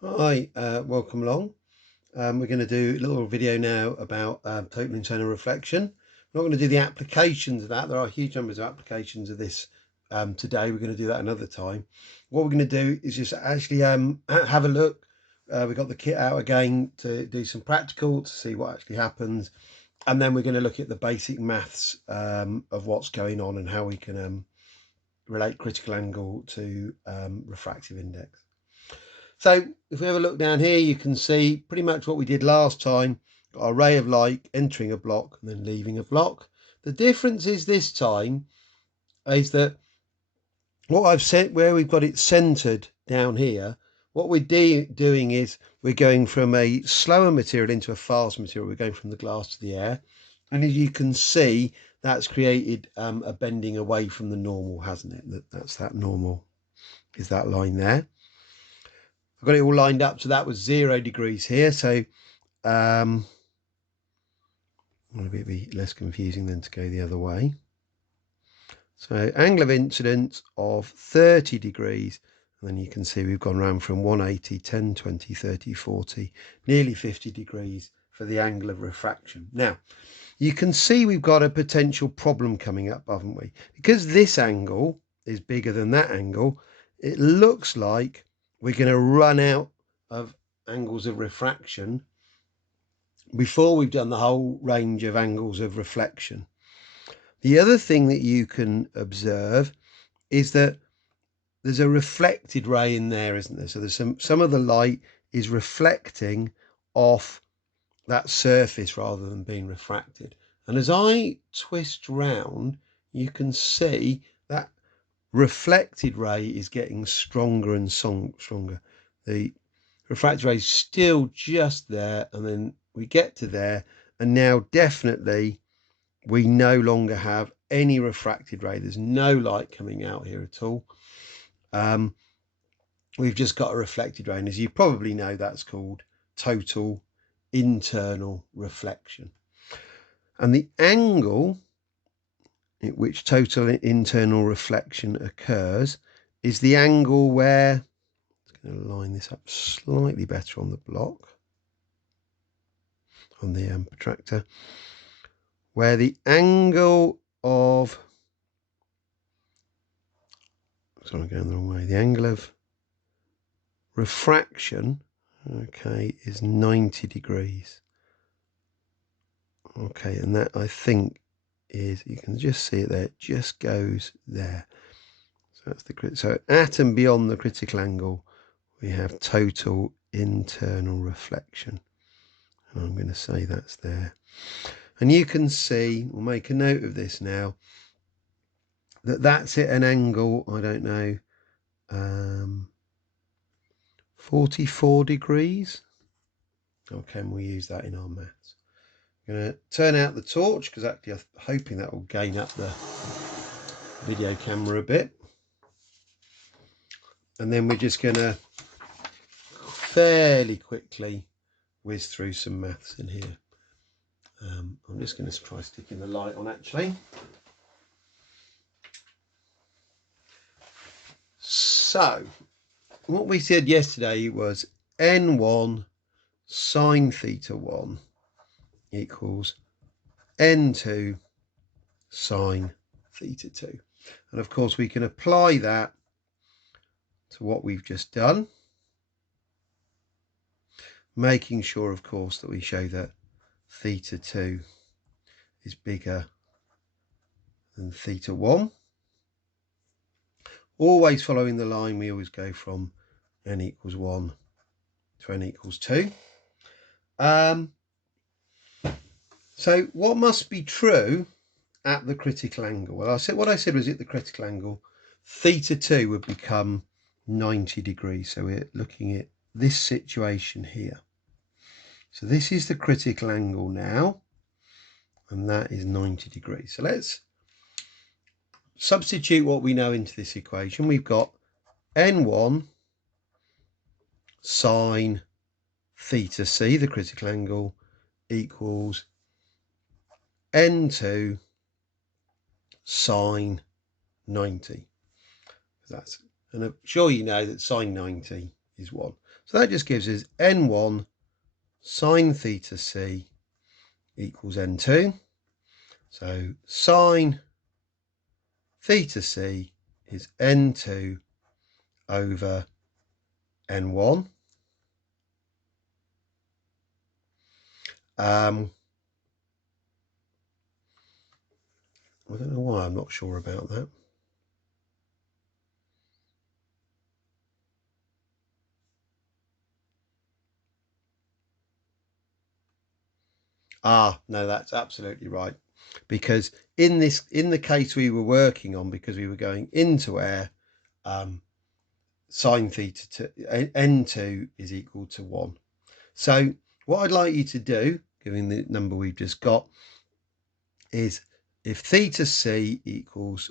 Hi, welcome along. We're going to do a little video now about total internal reflection. We're not going to do the applications of that. There are huge numbers of applications of this today. We're going to do that another time. What we're going to do is just actually have a look. We've got the kit out again to do some practical to see what actually happens. And then we're going to look at the basic maths of what's going on and how we can relate critical angle to refractive index. So if we have a look down here, you can see pretty much what we did last time. Got a ray of light entering a block and then leaving a block. The difference is this time is that what I've said, where we've got it centered down here, what we're doing is we're going from a slower material into a fast material. We're going from the glass to the air. And as you can see, that's created a bending away from the normal, hasn't it? That's that normal, is that line there. I've got it all lined up, so that was 0 degrees here. So a bit less confusing than to go the other way. So angle of incidence of 30 degrees, and then you can see we've gone around from 180, 10, 20, 30, 40, nearly 50 degrees for the angle of refraction. Now, you can see we've got a potential problem coming up, haven't we? Because this angle is bigger than that angle, it looks like we're going to run out of angles of refraction before we've done the whole range of angles of reflection. The other thing that you can observe is that there's a reflected ray in there, isn't there? So there's some of the light is reflecting off that surface rather than being refracted. And as I twist round, you can see that reflected ray is getting stronger and stronger. The refracted ray is still just there, and then we get to there, and now definitely we no longer have any refracted ray. There's no light coming out here at all. We've just got a reflected ray, and as you probably know, that's called total internal reflection. And the angle at which total internal reflection occurs is the angle where, I'm going to line this up slightly better on the block, on the protractor, where the angle of, sorry, I'm going the wrong way, the angle of refraction, okay, is 90 degrees. Okay, and that I think is, you can just see it there, it just goes there. So that's the, so at and beyond the critical angle, we have total internal reflection. And I'm going to say that's there. And you can see, we'll make a note of this now, that that's at an angle, I don't know, 44 degrees. Okay, and we'll use that in our maths. I'm going to turn out the torch because actually I'm hoping that will gain up the video camera a bit. And then we're just going to fairly quickly whiz through some maths in here. I'm just going to try sticking the light on actually. So what we said yesterday was n1 sine theta 1 equals n2 sine theta 2. And of course we can apply that to what we've just done, making sure of course that we show that theta 2 is bigger than theta 1. Always following the line, we always go from n equals 1 to n equals 2. So what must be true at the critical angle? Well, what I said was at the critical angle, theta 2 would become 90 degrees. So we're looking at this situation here. So this is the critical angle now, and that is 90 degrees. So let's substitute what we know into this equation. We've got n1 sine theta c, the critical angle, equals n2 sine 90. That's, and I'm sure you know that sine 90 is 1. So that just gives us n1 sine theta c equals n2. So sine theta c is n2 over n1. I don't know why I'm not sure about that. No, that's absolutely right. Because in the case we were working on, because we were going into air, sine theta to n2 is equal to 1. So what I'd like you to do, given the number we've just got, is if theta c equals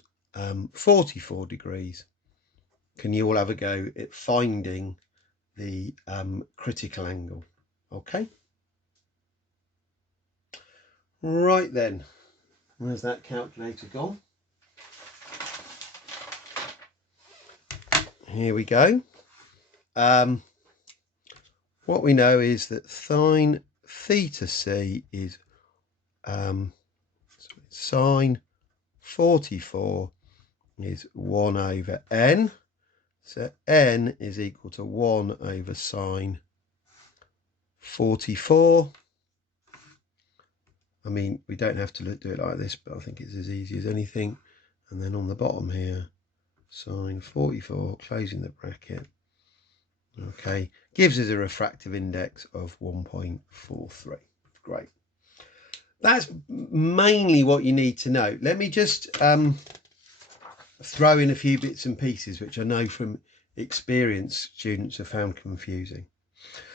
44 degrees, can you all have a go at finding the critical angle? Okay. Right then, where's that calculator gone? Here we go. What we know is that sine theta c is sine 44 is 1 over n. So n is equal to 1 over sine 44. I mean, we don't have to do it like this, but I think it's as easy as anything. And then on the bottom here, sine 44, closing the bracket. Okay, gives us a refractive index of 1.43. Great. That's mainly what you need to know. Let me just throw in a few bits and pieces, which I know from experience students have found confusing.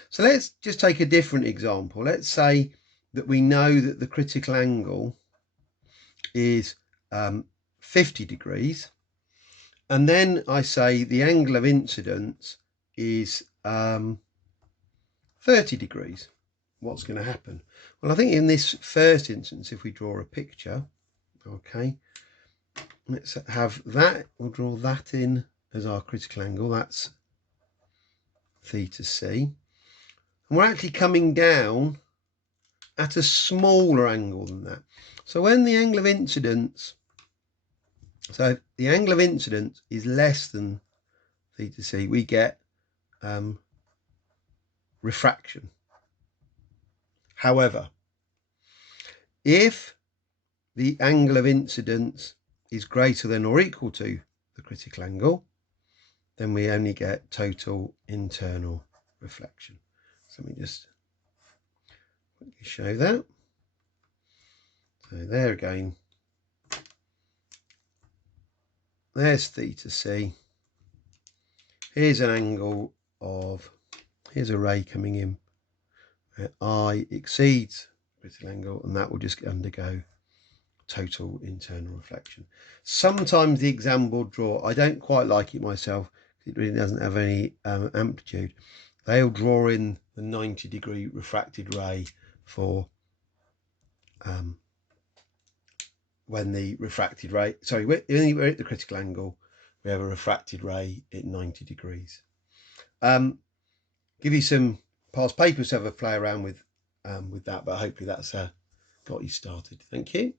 So let's just take a different example. Let's say that we know that the critical angle is 50 degrees. And then I say the angle of incidence is 30 degrees. What's going to happen? Well, I think in this first instance, if we draw a picture, okay, let's have that, we'll draw that in as our critical angle. That's theta c. And we're actually coming down at a smaller angle than that. So when the angle of incidence, so the angle of incidence is less than theta c, we get refraction. However, if the angle of incidence is greater than or equal to the critical angle, then we only get total internal reflection. So let me just show that. So there again, there's theta c. Here's an angle of, here's a ray coming in where I exceeds critical angle, and that will just undergo total internal reflection. Sometimes the exam board draw, I don't quite like it myself, it really doesn't have any amplitude. They'll draw in the 90-degree refracted ray for when the refracted ray, sorry, when we're at the critical angle, we have a refracted ray at 90 degrees. Give you some past papers to have a play around with that, but hopefully that's got you started. Thank you.